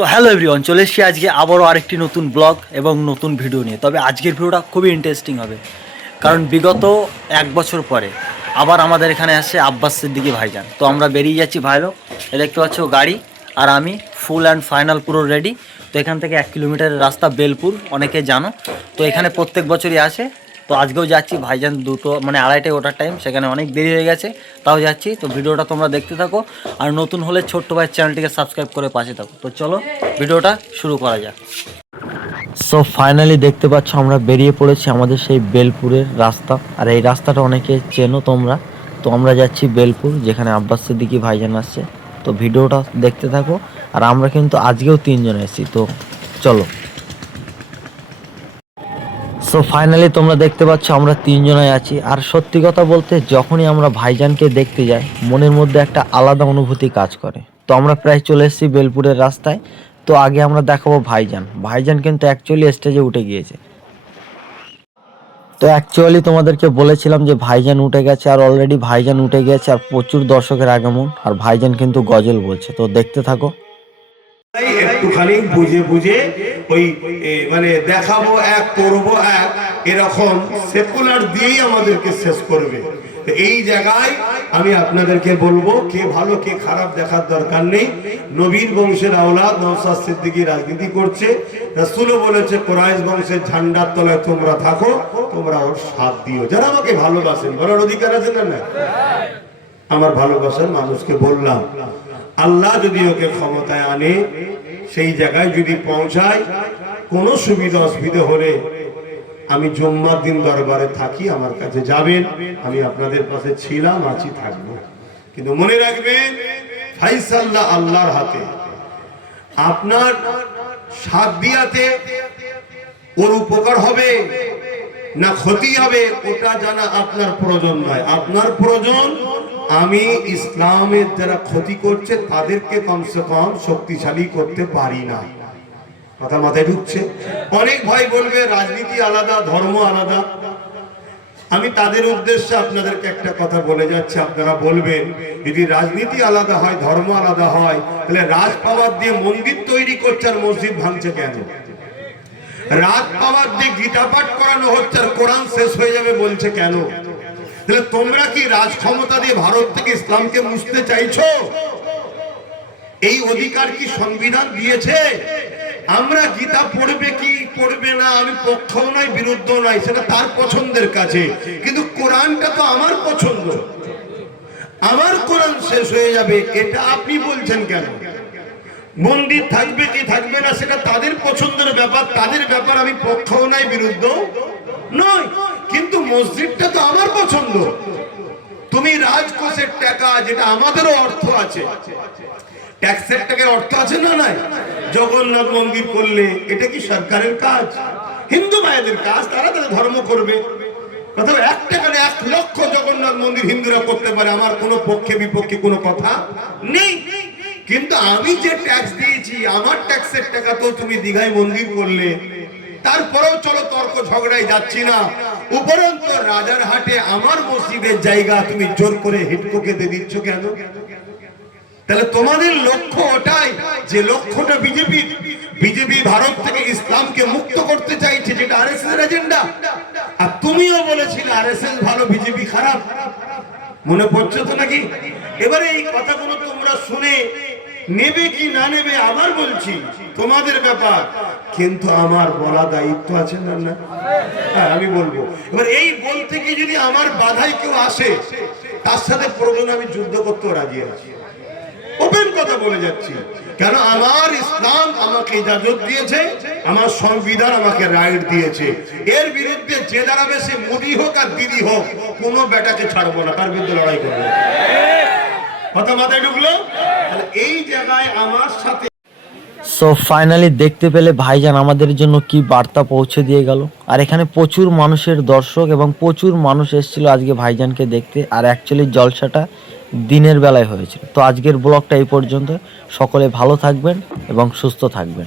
তো hello everyone চলে এসেছি আজকে আবারও আরেকটি নতুন ব্লগ এবং নতুন ভিডিও নিয়ে। তবে আজকের ভিডিওটা খুবই ইন্টারেস্টিং হবে, কারণ বিগত এক বছর পরে আবার আমাদের এখানে আসছে আব্বাস সিদ্দিকি ভাইজান। তো আমরা বেরিয়ে যাচ্ছি ভাইলো এ দেখতে পাচ্ছ গাড়ি আর আমি ফুল অ্যান্ড ফাইনাল পুরো রেডি তো এখান থেকে এক কিলোমিটারের রাস্তা বেলপুর, অনেকে জানো। তো এখানে প্রত্যেক বছরই আসে। তো আজকেও যাচ্ছি ভাইজান দুটো মানে আড়াইটায় ওঠার টাইম সেখানে অনেক দেরি হয়ে গেছে, তাও যাচ্ছি। তো ভিডিওটা তোমরা দেখতে থাকো, আর নতুন হলে ছোট্ট ভাইয়ের চ্যানেলটিকে সাবস্ক্রাইব করে পাশে থাকো। তো চলো, ভিডিওটা শুরু করা যাক। সো ফাইনালি দেখতে পাচ্ছ আমরা বেরিয়ে পড়েছি আমাদের সেই বেলপুরের রাস্তা, আর এই রাস্তাটা অনেকে চেনো তোমরা। তো আমরা যাচ্ছি বেলপুর, যেখানে আব্বাস সিদ্দিকি ভাইজান আসছে। তো ভিডিওটা দেখতে থাকো, আর আমরা কিন্তু আজকেও তিনজন এসেছি, তো চলো। সো ফাইনালি তোমরা দেখতে পাচ্ছ আমরা তিনজনাই আছি। আর সত্যি কথা বলতে, যখনই আমরা ভাইজানকে দেখতে যাই, মনের মধ্যে একটা আলাদা অনুভূতি কাজ করে। তো আমরা প্রায় চলে এসেছি বেলপুরের রাস্তায়। তো আগে আমরা দেখাবো ভাইজান। ভাইজান কিন্তু অ্যাকচুয়ালি স্টেজে উঠে গিয়েছে। তো অ্যাকচুয়ালি তোমাদেরকে বলেছিলাম যে ভাইজান উঠে গেছে, আর অলরেডি ভাইজান উঠে গেছে আর প্রচুর দর্শকের আগমন। আর ভাইজান কিন্তু গজল বলছে। তো দেখতে থাকো। একটুখানি বুঝে বুঝে ওই মানে দেখাবো এক, করব এক, এরকম সেকুলার দিয়েই আমাদেরকে শেষ করবে। এই জায়গায় আমি আপনাদেরকে বলব, কে ভালো, কে খারাপ দেখার দরকার নেই। নবীর বংশের আওলাদ সিদ্দিকী রাজনীতি করছে। বলেছে, কোরাইশ বংশের ঝান্ডার তলায় তোমরা থাকো, তোমরা ওর সাথ দিও। যারা আমাকে ভালোবাসেন বলার অধিকার আছে না না আমার ভালোবাসার মানুষকে বললাম, আল্লাহ যদি ওকে ক্ষমতায় আনে সেই জায়গায় যদি পৌঁছায় কোনো সুবিধা অসুবিধা হলে আমি জুম্মার দিন দরবারে থাকি, আমার কাছে যাবেন, আমি আপনাদের পাশে ছিলাম, আছি, থাকব। কিন্তু মনে রাখবেন ফাইসাল্লাহ আল্লাহর হাতে, আপনার সাত দিয়াতে ওর উপকার হবে, না ক্ষতি হবে, ওটা জানা আপনার প্রয়োজন নয়। আপনার প্রয়োজন আমি ইসলামের যারা ক্ষতি করছে তাদেরকে কমসে কম শক্তিশালী করতে পারি না। কথা মাথায় ঢুকছে? অনেক ভাই বলবে রাজনীতি আলাদা ধর্ম আলাদা। আমি তাদের উদ্দেশ্যে আপনাদেরকে একটা কথা বলে যাচ্ছি আপনারা বলবেন যদি রাজনীতি আলাদা হয় ধর্ম আলাদা হয় তাহলে রাজ পাওয়ার দিয়ে মন্দির তৈরি করছে আর মসজিদ ভাঙছে কেন? রাত পাওয়ার দিয়ে গীতা পাঠ করানো হচ্ছে আর কোরআন শেষ হয়ে যাবে বলছে কেন? তাহলে তোমরা কি রাজ ক্ষমতা দিয়ে ভারত থেকে ইসলামকে মুছতে চাইছো? এই অধিকার কি সংবিধান দিয়েছে? আমরা গীতা পড়বে কি পড়বে না, আমি পক্ষও নাই বিরুদ্ধ নাই, সেটা তার পছন্দের কাছে। কিন্তু কোরআনটা তো আমার পছন্দ। আমার কোরআন শেষ হয়ে যাবে, এটা আপনি বলছেন কেন? মন্দির থাকবে কি থাকবে না, সেটা তাদের পছন্দের ব্যাপার, তাদের ব্যাপার আমি পক্ষও নাই বিরুদ্ধ নয় কিন্তু মসজিদটা তো আমার পছন্দ। তুমি রাজকোষের টাকা, যেটা আমাদেরও অর্থ আছে। ট্যাক্সের টাকার অর্থ আছে না নাই? জগন্নাথ মন্দির করলে এটা কি সরকারের কাজ? হিন্দু ভাইদের কাজ, তারা তারা ধর্ম করবে। তারপরেও চলো তর্ক ঝগড়ায় যাচ্ছি না। উপরন্ত রাজার হাটে আমার মসজিদের জায়গা তুমি জোর করে হিটকোকে দিয়ে দিচ্ছ কেন? তাহলে তোমাদের লক্ষ্য ওটাই যে লক্ষ্যটা বিজেপি বিজেপি ভারত থেকে ইসলামকে মুক্ত করতে চাইছে, যেটা আরএসএস এর এজেন্ডা আর তুমিও বলেছিলে আরএসএস ভালো, বিজেপি খারাপ। মনে পড়ছে তো নাকি? এবারে এই কথাগুলো তোমরা শুনে নেবে কি না নেবে আবার বলছি, তোমাদের ব্যাপার। কিন্তু আমার বলা দায়িত্ব আছে না না? হ্যাঁ আমি বলব। এবার এই বলতে কি যদি আমার বাধায় কেউ আসে, তার সাথে প্রয়োজন আমি যুদ্ধ করতেও রাজি আছি। ওপেন কথা বলে যাচ্ছি। কেন আমার ইসলাম আমাকে ইজাজত দিয়েছে, আমার সংবিধান আমাকে রাইট দিয়েছে। এর বিরুদ্ধে যে দাঁড়াবে সে মোদি হোক আর দিদি হোক, কোনো বেটাকে ছাড়বো না, তার বিরুদ্ধে লড়াই করব। কথা মাথায় ঢুকলো? এই জায়গায় আমার সাথে সো ফাইনালি দেখতে পেলে ভাইজান আমাদের জন্য কি বার্তা পৌঁছে দিয়ে গেল। আর এখানে প্রচুর মানুষের দর্শক এবং প্রচুর মানুষ এসেছিল আজকে ভাইজানকে দেখতে। আর অ্যাকচুয়ালি জলসাটা দিনের বেলায় হয়েছিল। তো আজকের ব্লগটা এই পর্যন্ত। সকলে ভালো থাকবেন এবং সুস্থ থাকবেন।